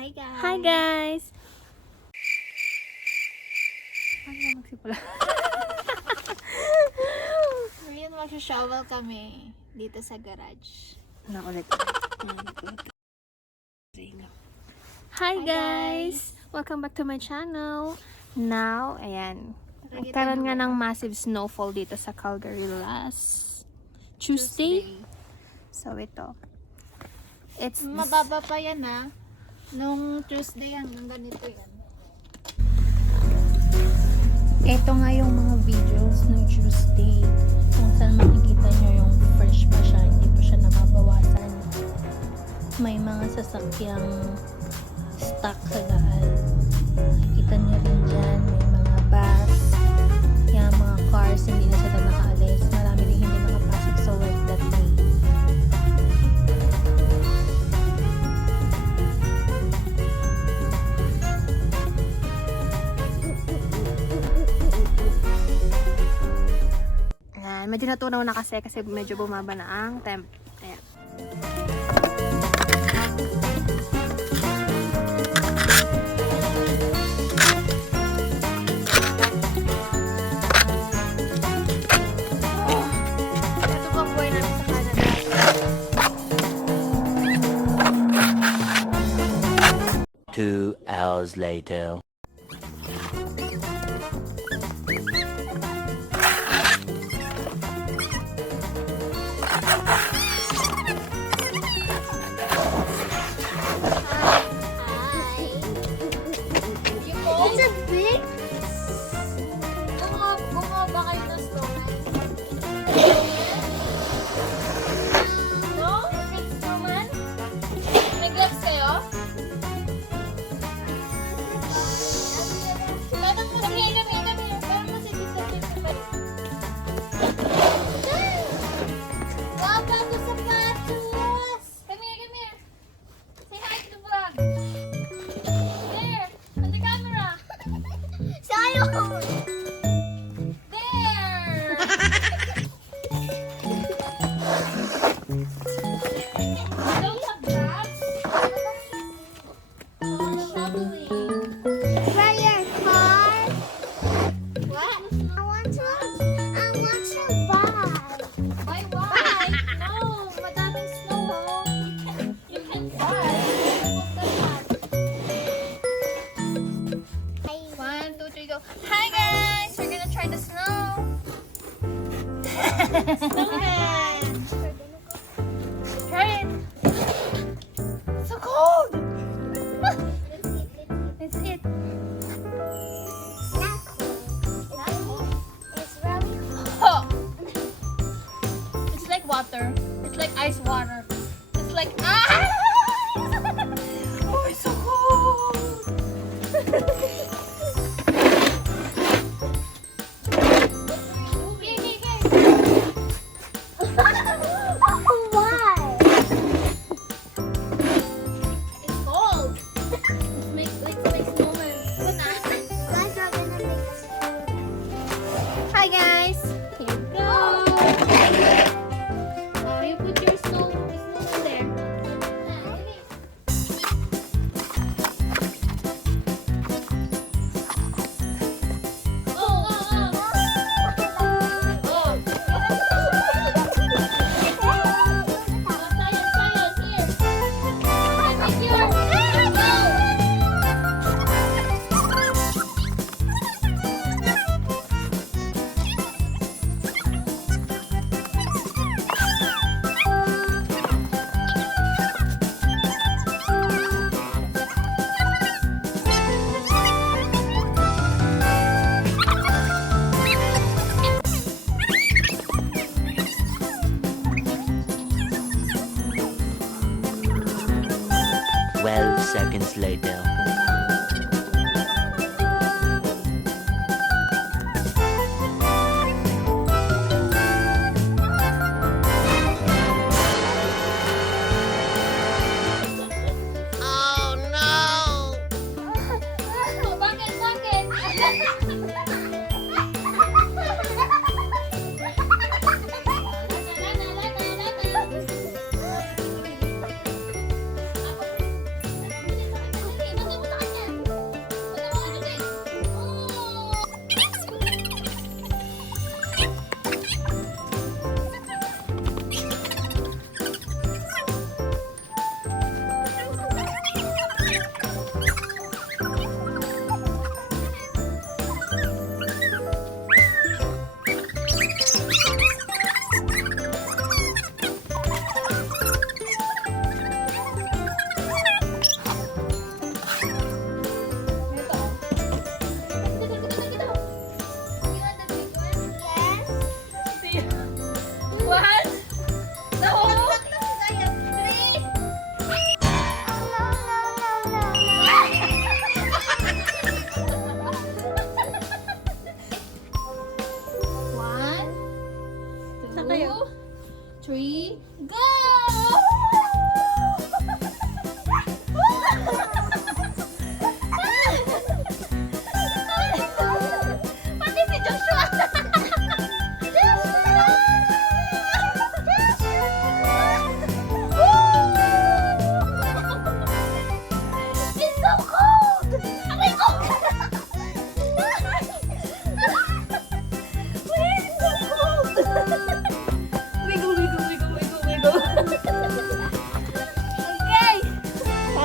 Hi guys! Hi guys! Ano ba magsipula? Ngayon mag-shovel kami dito sa garage. Ulit. Hi guys! Welcome back to my channel. Now, ayan. Nagkaroon nga ng massive snowfall dito sa Calgary last Tuesday. So ito. It's Mababa pa yan ha. Nung Tuesday hanggang ganito yan. Ito nga yung mga videos ng Tuesday kung saan makikita nyo yung fresh pa siya, hindi pa siya nababawasan. May mga sasakyang stuck sa daan. Makikita nyo rin dyan, may mga bus, yung mga cars hindi na sila nakaalis. Marami rin hindi nakapasok sa work that day. Medyo natunaw na kasi medyo bumaba na ang temp. Ayan. Ito po ang buhay namin sa Canada. 2 hours later. It's a big... Bumaba kayo ng snowman? No? Big snowman? May gloves kayo? Kami. Parang masigit-sigit. Wow, bago sapatos! Come here. Say hi to the vlog. There, on the camera. Sayo! There! Don't have bags? Oh, lovely. By your car? What? I want to buy. Why? No, madaming snow. You can fly. One, two, three, go. Hi guys! We're gonna try the snow. Snowman! Try it. So cold! Let's eat. Not cold. It's really cold. Oh. It's like water. It's like ice water. It's like ice! Oh, it's so cold! Why? It's cold. Let's make snowman. Guys are gonna make Hi guys! Here we go! Oh, you put your snowman there. Seconds later.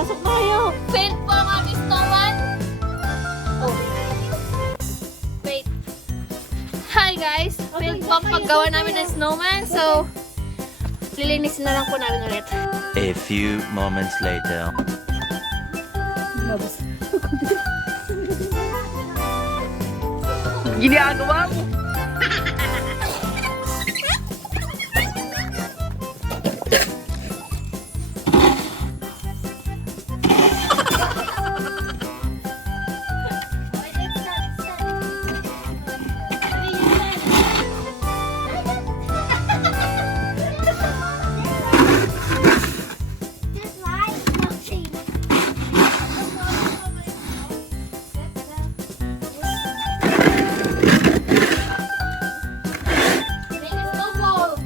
Pasok na kayo. Failed po ang aming snowman. Oh. Wait. Hi guys. Failed po ang paggawa namin ng snowman. So, lilinis na lang po namin ulit. A few moments later. Ginagawa mo. Just like watching. Make a snowball.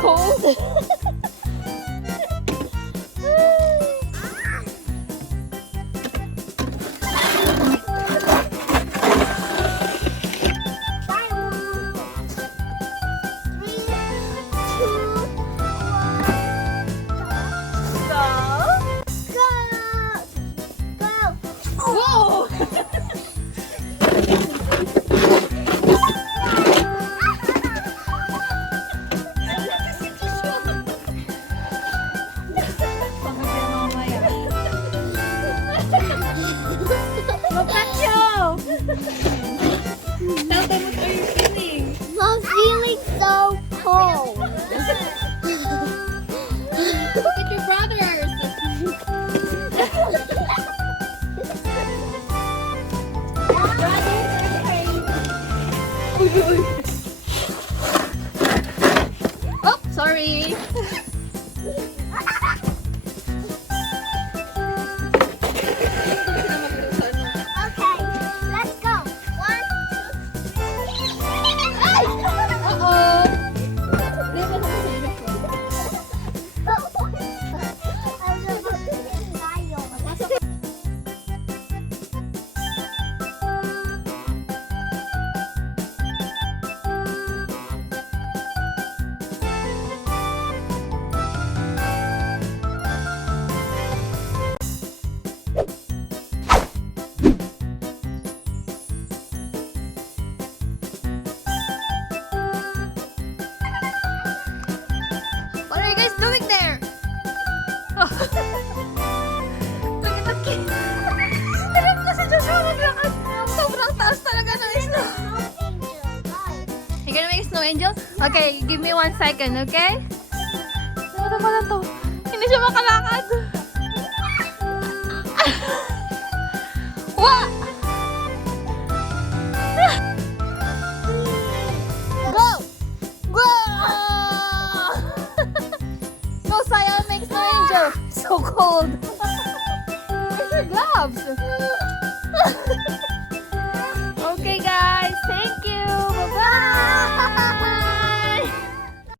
Cold. Whoa! Tell them what are you feeling? I'm feeling so cold. Look at your brothers. Oh, sorry. Okay, let's go. One, What are you guys doing there? Oh. Look at that kid. Alam na si Joshua maglakad. Sobrang taas talaga ng snow. You gonna make a snow angel? Okay, give me 1 second, okay? Ano ba na to? Hindi siya makalakad. teacher. So cold. Where's your gloves?